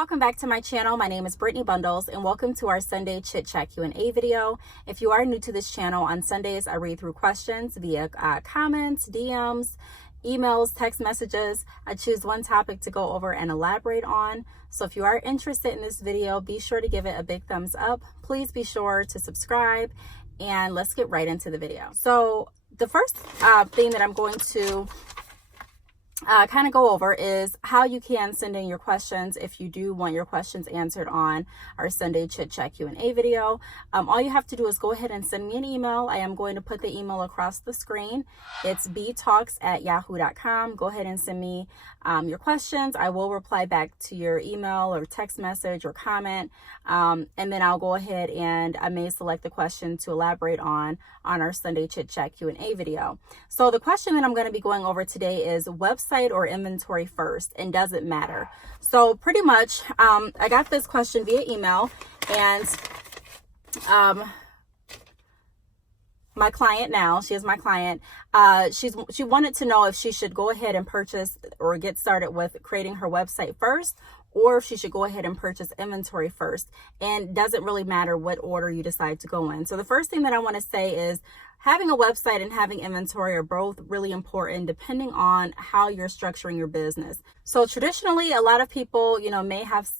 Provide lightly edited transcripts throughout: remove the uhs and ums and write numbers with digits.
welcome back to my channel. My name is Brittany Bundles and welcome to our Sunday Chit Chat Q&A video. If you are new to this channel, on Sundays I read through questions via comments, DMs, emails, text messages. I choose one topic to go over and elaborate on. So if you are interested in this video, be sure to give it a big thumbs up. Please be sure to subscribe and let's get right into the video. So the first thing that I'm going to kind of go over is how you can send in your questions if you do want your questions answered on our Sunday Chit Chat Q&A video. All you have to do is go ahead and send me an email. I am going to put the email across the screen. It's btalks@yahoo.com. Go ahead and send me your questions. I will reply back to your email or text message or comment, and then I'll go ahead and I may select the question to elaborate on our Sunday Chit Chat Q&A video. So the question that I'm going to be going over today is website or inventory first, and does it matter? So pretty much I got this question via email, and my client now, she is my client, she wanted to know if she should go ahead and purchase or get started with creating her website first, or if she should go ahead and purchase inventory first, and doesn't really matter what order you decide to go in. So the first thing that I want to say is having a website and having inventory are both really important depending on how you're structuring your business. So traditionally, a lot of people, may have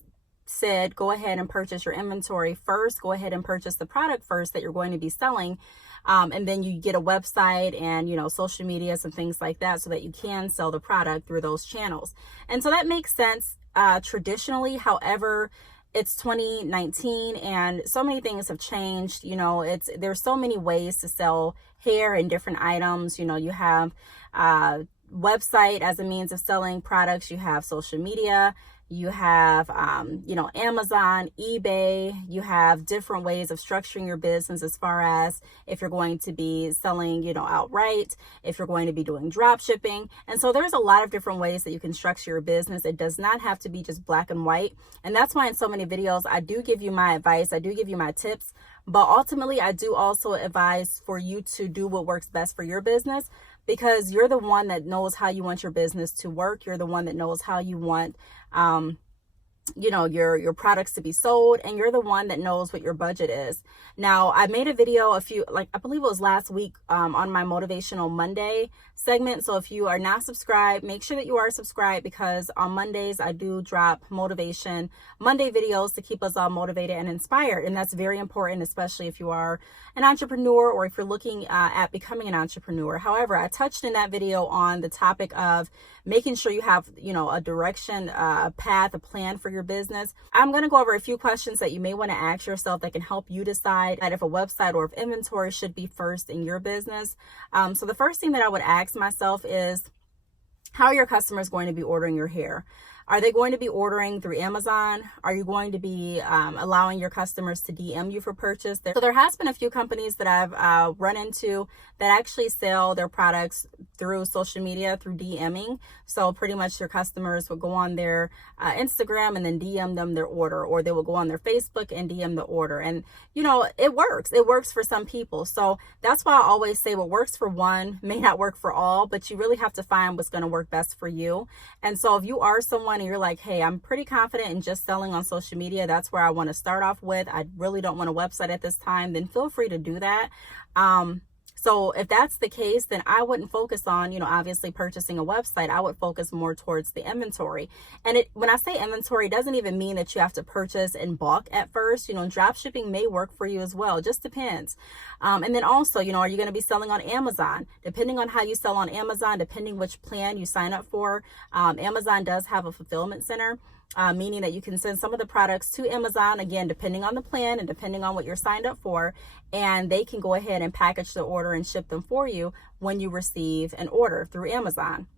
said, go ahead and purchase your inventory first, go ahead and purchase the product first that you're going to be selling. And then you get a website and, social media and things like that so that you can sell the product through those channels. And so that makes sense traditionally. However, it's 2019 and so many things have changed. There's so many ways to sell hair and different items. You have website as a means of selling products. You have social media. You have, Amazon, eBay. You have different ways of structuring your business as far as if you're going to be selling, outright, if you're going to be doing drop shipping. And so there's a lot of different ways that you can structure your business. It does not have to be just black and white. And that's why in so many videos, I do give you my advice. I do give you my tips. But ultimately, I do also advise for you to do what works best for your business, because you're the one that knows how you want your business to work. You're the one that knows how you want, your products to be sold, and you're the one that knows what your budget is. Now, I made a video I believe it was last week, on my Motivational Monday segment. So if you are not subscribed, make sure that you are subscribed, because on Mondays I do drop Motivation Monday videos to keep us all motivated and inspired. And that's very important, especially if you are an entrepreneur or if you're looking at becoming an entrepreneur. However, I touched in that video on the topic of making sure you have, a direction, a path, a plan for your business. I'm going to go over a few questions that you may want to ask yourself that can help you decide that if a website or if inventory should be first in your business. So the first thing that I would ask myself is, how are your customers going to be ordering your hair? Are they going to be ordering through Amazon? Are you going to be allowing your customers to DM you for purchase? So there has been a few companies that I've run into that actually sell their products through social media, through DMing. So pretty much your customers will go on their Instagram and then DM them their order, or they will go on their Facebook and DM the order. And, it works. It works for some people. So that's why I always say what works for one may not work for all, but you really have to find what's going to work best for you. And so if you are someone and you're like, hey, I'm pretty confident in just selling on social media, that's where I want to start off with, I really don't want a website at this time, then feel free to do that. So if that's the case, then I wouldn't focus on, obviously purchasing a website. I would focus more towards the inventory. And when I say inventory, it doesn't even mean that you have to purchase in bulk at first. Drop shipping may work for you as well. It just depends. And then also, are you going to be selling on Amazon? Depending on how you sell on Amazon, depending which plan you sign up for, Amazon does have a fulfillment center. Meaning that you can send some of the products to Amazon, again, depending on the plan and depending on what you're signed up for, and they can go ahead and package the order and ship them for you when you receive an order through Amazon.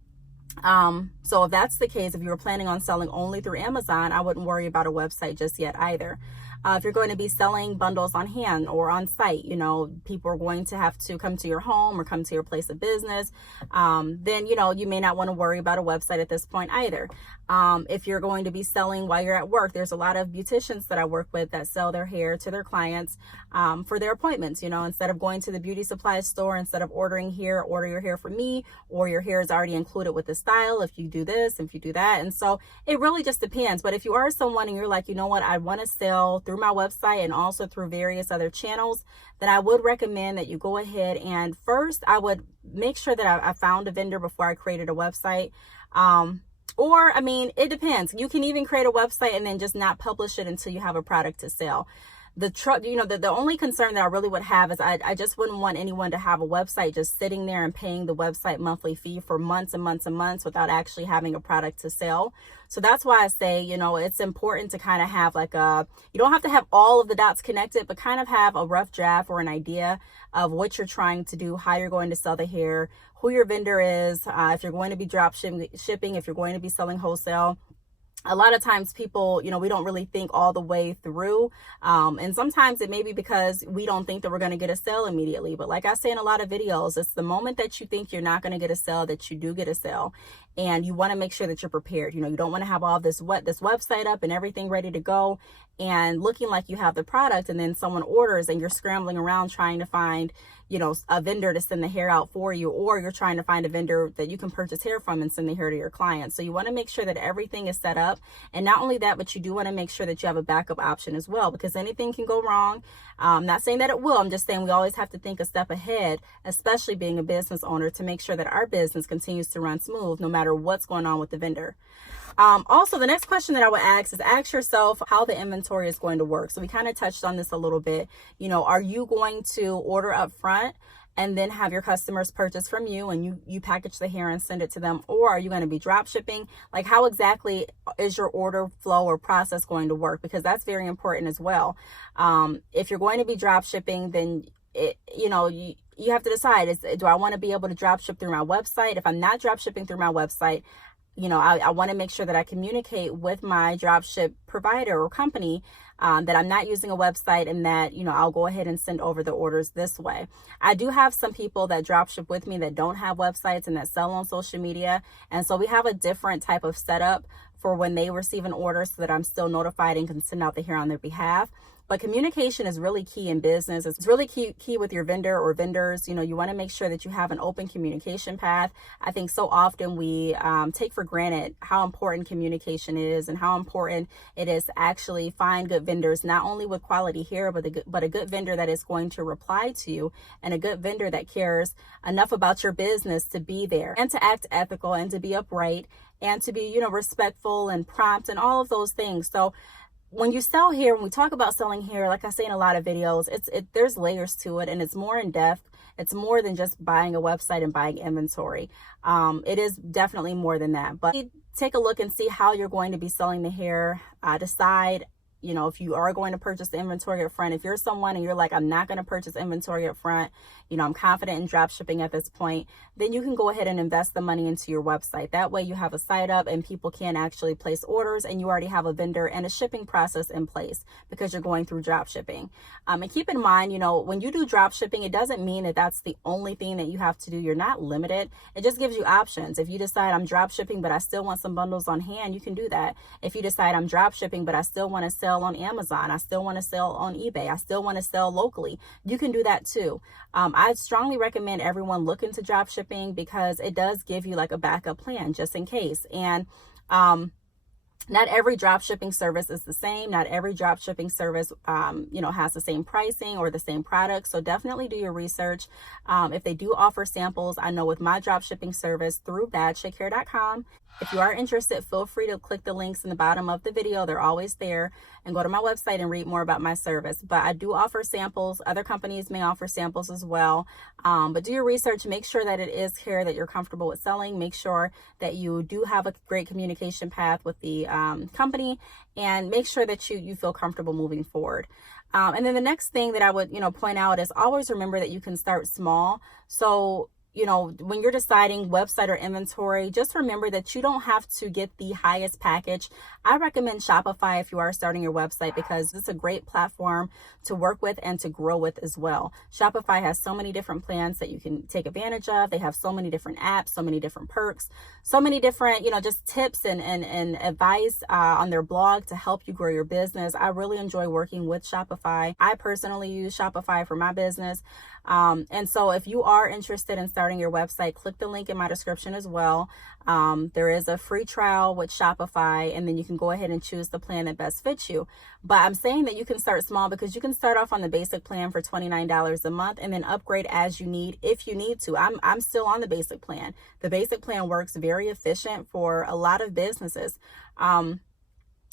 So if that's the case, if you were planning on selling only through Amazon, I wouldn't worry about a website just yet either. If you're going to be selling bundles on hand or on site, you know, people are going to have to come to your home or come to your place of business, then, you know, you may not want to worry about a website at this point either. If you're going to be selling while you're at work, there's a lot of beauticians that I work with that sell their hair to their clients for their appointments. You know, instead of going to the beauty supply store, instead of ordering here, order your hair from me, or your hair is already included with the style if you do this, if you do that. And so it really just depends. But if you are someone and you're like, you know what, I want to sell through my website and also through various other channels, then I would recommend that you go ahead and first I would make sure that I found a vendor before I created a website. Or, I mean, it depends. You can even create a website and then just not publish it until you have a product to sell. The only concern that I really would have is I just wouldn't want anyone to have a website just sitting there and paying the website monthly fee for months and months and months without actually having a product to sell. So that's why I say, you know, it's important to kind of have like you don't have to have all of the dots connected, but kind of have a rough draft or an idea of what you're trying to do, how you're going to sell the hair, who your vendor is, if you're going to be drop shipping, if you're going to be selling wholesale. A lot of times people, you know, we don't really think all the way through. And sometimes it may be because we don't think that we're going to get a sale immediately. But like I say in a lot of videos, it's the moment that you think you're not going to get a sale that you do get a sale. And you want to make sure that you're prepared. You know, you don't want to have all this website up and everything ready to go and looking like you have the product, and then someone orders and you're scrambling around trying to find, you know, a vendor to send the hair out for you, or you're trying to find a vendor that you can purchase hair from and send the hair to your clients. So you want to make sure that everything is set up. And not only that, but you do want to make sure that you have a backup option as well, because anything can go wrong. I'm not saying that it will. I'm just saying we always have to think a step ahead, especially being a business owner, to make sure that our business continues to run smooth no matter what's going on with the vendor. Also, the next question that I would ask yourself how the inventory is going to work. So we kind of touched on this a little bit. You know, are you going to order up front and then have your customers purchase from you and you package the hair and send it to them? Or are you going to be drop shipping? Like, how exactly is your order flow or process going to work? Because that's very important as well. If you're going to be drop shipping, then you have to decide, do I want to be able to drop ship through my website? If I'm not drop shipping through my website, you know, I want to make sure that I communicate with my dropship provider or company that I'm not using a website, and that, you know, I'll go ahead and send over the orders this way. I do have some people that dropship with me that don't have websites and that sell on social media. And so we have a different type of setup for when they receive an order so that I'm still notified and can send out the hair on their behalf. But communication is really key in business. It's really key with your vendor or vendors. You know, you want to make sure that you have an open communication path. I think so often we take for granted how important communication is and how important it is to actually find good vendors, not only with quality hair, but a good vendor that is going to reply to you, and a good vendor that cares enough about your business to be there and to act ethical and to be upright and to be, you know, respectful and prompt and all of those things. So when you sell hair, when we talk about selling hair, like I say in a lot of videos, there's layers to it, and it's more in depth. It's more than just buying a website and buying inventory. It is definitely more than that. But take a look and see how you're going to be selling the hair. Decide, you know, if you are going to purchase the inventory up front. If you're someone and you're like, I'm not going to purchase inventory up front, you know, I'm confident in drop shipping at this point, then you can go ahead and invest the money into your website. That way you have a site up and people can actually place orders, and you already have a vendor and a shipping process in place because you're going through drop shipping. And keep in mind, you know, when you do drop shipping, it doesn't mean that that's the only thing that you have to do. You're not limited. It just gives you options. If you decide I'm drop shipping, but I still want some bundles on hand, you can do that. If you decide I'm drop shipping, but I still want to sell on Amazon, I still want to sell on eBay, I still want to sell locally, you can do that too. I strongly recommend everyone look into drop shipping because it does give you like a backup plan just in case. And not every drop shipping service is the same. Not every drop shipping service, has the same pricing or the same product. So definitely do your research. If they do offer samples, I know with my drop shipping service through badchickhair.com, if you are interested, feel free to click the links in the bottom of the video. They're always there, and go to my website and read more about my service. But I do offer samples. Other companies may offer samples as well. But do your research. Make sure that it is hair that you're comfortable with selling. Make sure that you do have a great communication path with the company, and make sure that you feel comfortable moving forward. And then the next thing that I would, point out is always remember that you can start small. So when you're deciding website or inventory, just remember that you don't have to get the highest package. I recommend Shopify if you are starting your website, because it's a great platform to work with and to grow with as well. Shopify has so many different plans that you can take advantage of. They have so many different apps, so many different perks, so many different, just tips and advice on their blog to help you grow your business. I really enjoy working with Shopify. I personally use Shopify for my business. And so if you are interested in starting your website, click the link in my description as well. There is a free trial with Shopify, and then you can go ahead and choose the plan that best fits you. But I'm saying that you can start small because you can start off on the basic plan for $29 a month and then upgrade as you need if you need to. I'm still on the basic plan. The basic plan works very efficient for a lot of businesses.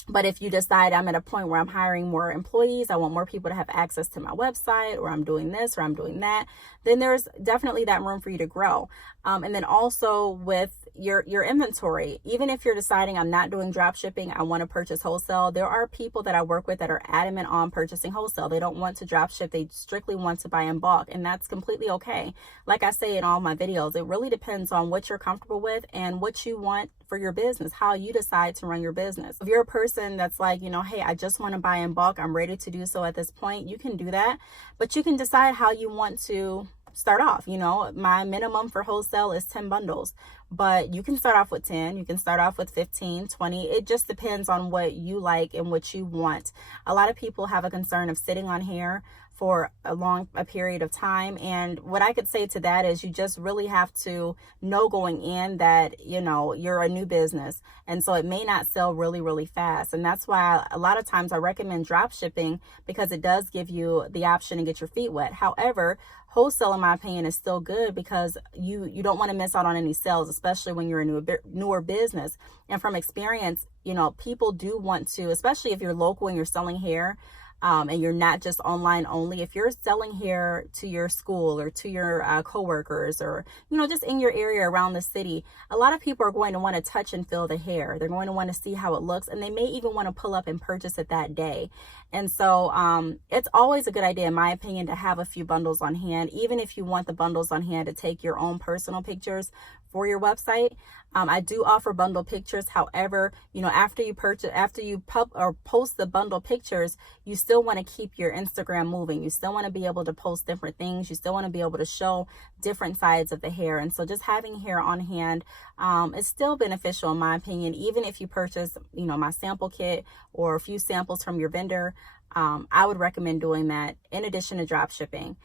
But if you decide I'm at a point where I'm hiring more employees, I want more people to have access to my website, or I'm doing this or I'm doing that, then there's definitely that room for you to grow. And then also with your inventory, even if you're deciding I'm not doing drop shipping, I want to purchase wholesale, there are people that I work with that are adamant on purchasing wholesale. They don't want to drop ship. They strictly want to buy in bulk, and that's completely okay. Like I say in all my videos, it really depends on what you're comfortable with and what you want for your business, how you decide to run your business. If you're a person that's like, hey, I just want to buy in bulk, I'm ready to do so at this point, you can do that, but you can decide how you want to start off. My minimum for wholesale is 10 bundles, but you can start off with 10, you can start off with 15, 20. It just depends on what you like and what you want. A lot of people have a concern of sitting on hair for a period of time. And what I could say to that is you just really have to know going in that, you're a new business. And so it may not sell really, really fast. And that's why a lot of times I recommend drop shipping, because it does give you the option to get your feet wet. However, wholesale, in my opinion, is still good because you don't want to miss out on any sales, especially when you're a newer business. And from experience, people do want to, especially if you're local and you're selling hair, and you're not just online only. If you're selling hair to your school or to your coworkers, or just in your area around the city, a lot of people are going to want to touch and feel the hair. They're going to want to see how it looks, and they may even want to pull up and purchase it that day. And so it's always a good idea, in my opinion, to have a few bundles on hand, even if you want the bundles on hand to take your own personal pictures for your website. I do offer bundle pictures. However, after you post the bundle pictures, you still want to keep your Instagram moving. You still want to be able to post different things. You still want to be able to show different sides of the hair. And so just having hair on hand is still beneficial, in my opinion. Even if you purchase, my sample kit or a few samples from your vendor, I would recommend doing that in addition to drop shipping.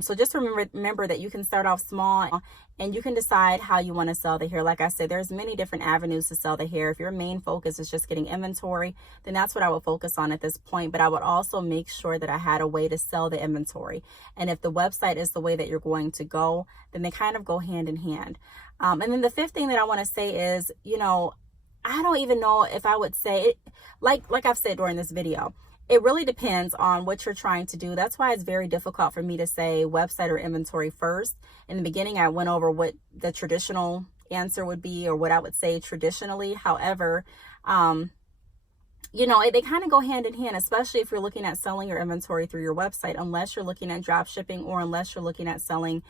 So just remember that you can start off small and you can decide how you want to sell the hair. Like I said, there's many different avenues to sell the hair. If your main focus is just getting inventory, then that's what I would focus on at this point. But I would also make sure that I had a way to sell the inventory. And if the website is the way that you're going to go, then they kind of go hand in hand. And then the fifth thing that I want to say is, I don't even know if I would say it, like I've said during this video, it really depends on what you're trying to do. That's why it's very difficult for me to say website or inventory first. In the beginning, I went over what the traditional answer would be, or what I would say traditionally. However, they kind of go hand in hand, especially if you're looking at selling your inventory through your website, unless you're looking at drop shipping or unless you're looking at selling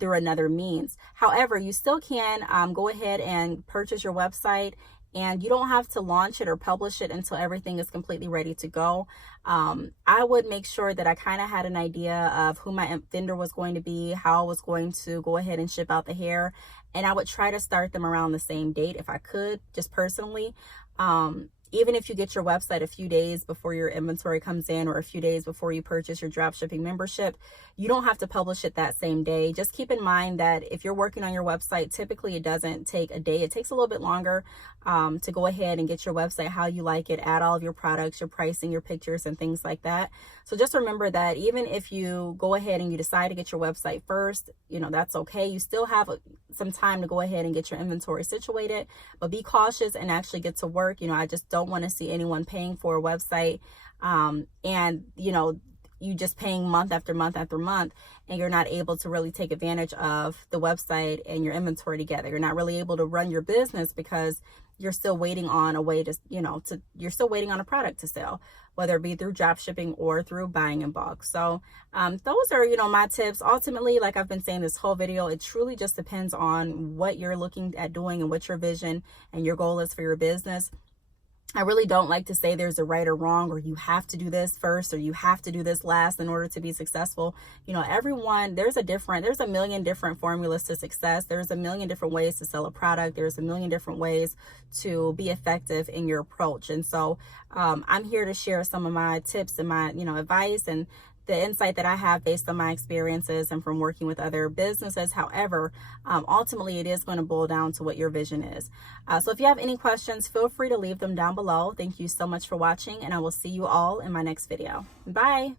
through another means. However, you still can go ahead and purchase your website, and you don't have to launch it or publish it until everything is completely ready to go. I would make sure that I kind of had an idea of who my vendor was going to be, how I was going to go ahead and ship out the hair, and I would try to start them around the same date if I could, just personally. Even if you get your website a few days before your inventory comes in, or a few days before you purchase your dropshipping membership, you don't have to publish it that same day. Just keep in mind that if you're working on your website, typically it doesn't take a day. It takes a little bit longer to go ahead and get your website how you like it, add all of your products, your pricing, your pictures, and things like that. So just remember that even if you go ahead and you decide to get your website first, that's okay. You still have some time to go ahead and get your inventory situated, but be cautious and actually get to work. I just don't want to see anyone paying for a website and you just paying month after month after month, and you're not able to really take advantage of the website and your inventory together. You're not really able to run your business because you're still waiting on a way to, you're still waiting on a product to sell, whether it be through drop shipping or through buying in bulk. So those are, my tips. Ultimately, like I've been saying this whole video, it truly just depends on what you're looking at doing and what your vision and your goal is for your business. I really don't like to say there's a right or wrong, or you have to do this first or you have to do this last in order to be successful. Everyone, there's a million different formulas to success. There's a million different ways to sell a product. There's a million different ways to be effective in your approach. And so I'm here to share some of my tips and my, advice and the insight that I have based on my experiences and from working with other businesses. However, ultimately it is going to boil down to what your vision is. So if you have any questions, feel free to leave them down below. Thank you so much for watching, and I will see you all in my next video. Bye.